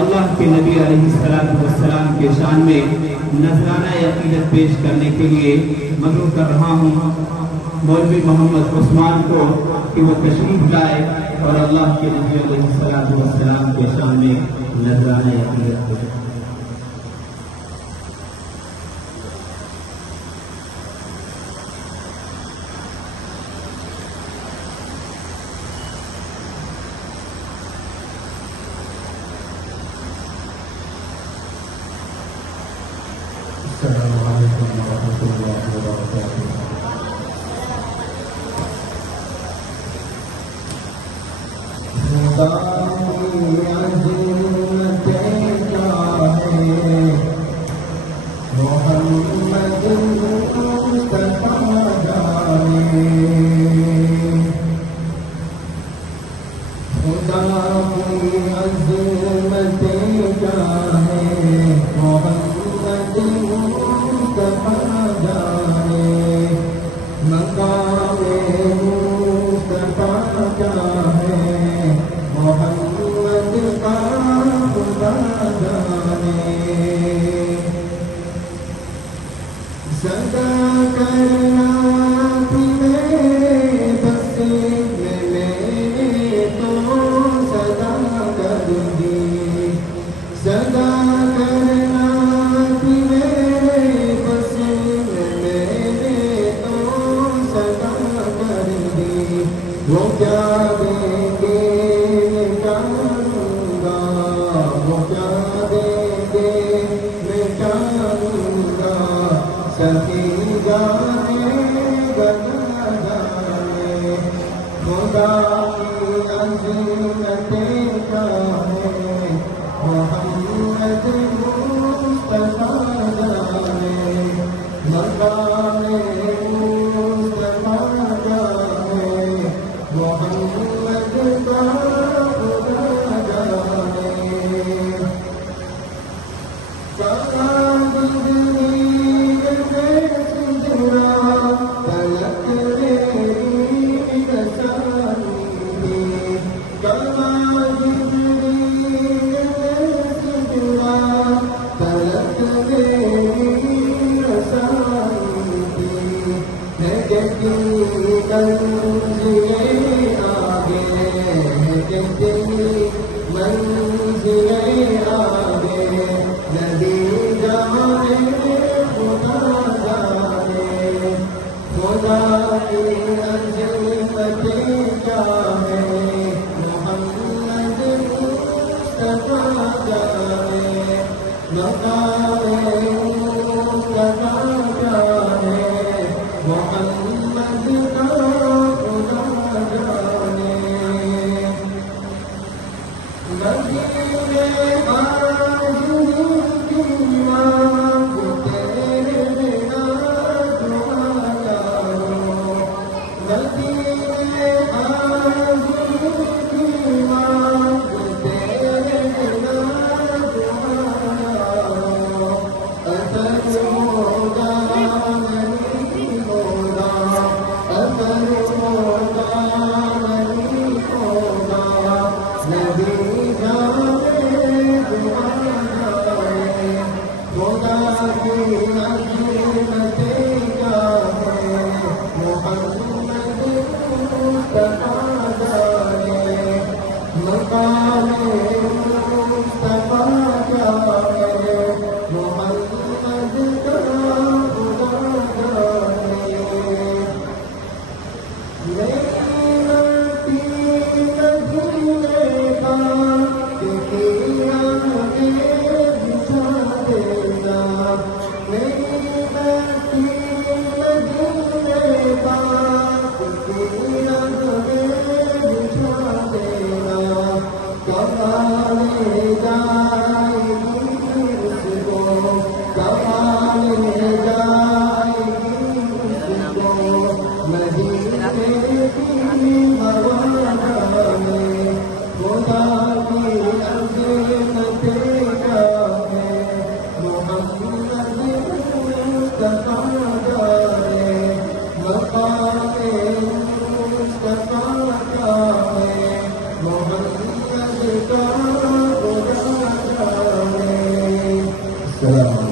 اللہ کے نبی علیہ السلام کے شان میں نذرانہ عقیدت پیش کرنے کے لیے مدعو کر رہا ہوں مولوی محمد عثمان کو کہ وہ تشریف لائے اور اللہ کے نبی علیہ السلام کے شان میں نذرانہ عقیدت پیش کریں۔ السلام علیکم ورحمۃ اللہ وبرکاتہ۔ خدا کی عظمت کیا ہے، محمد مصطفیٰ جانے، خدا کی عظمت کیا ہے، محمد مصطفیٰ جانے، مقام مصطفیٰ کیا ہے، محمد کا خدا جانے، صدا کرنا بھی میرے بس میں، نے تو صدا کر دی، صدا کرنا بھی میرے بس میں، نے تو صدا کر دی، وہ کیا دیں گے میں جانوں گا، وہ کیا دیں گے میں جانوں گا، سبھی جانے گنا جانے، خدا کی عظمت کیا ہے، محمد مصطفیٰ جانے، مقام مصطفیٰ جانے، محمد کا خدا جانے، منزلیں آگے نبی جانے، خدا جانے، خدا کی عظمت کیا ہے، محمد مصطفیٰ جانے، مقام مصطفیٰ کیا ہے، محمد کا خدا جانے، مدینے آجی کی مانگ تیرے بنا دعا یارو، مدینے آجی کی مانگ تیرے بنا دعا یارو، اثر ہوگا نہیں ہوگا، اثر ہوگا نہیں ہوگا، نبی جانے دعا جانے، خدا السلام علیکم.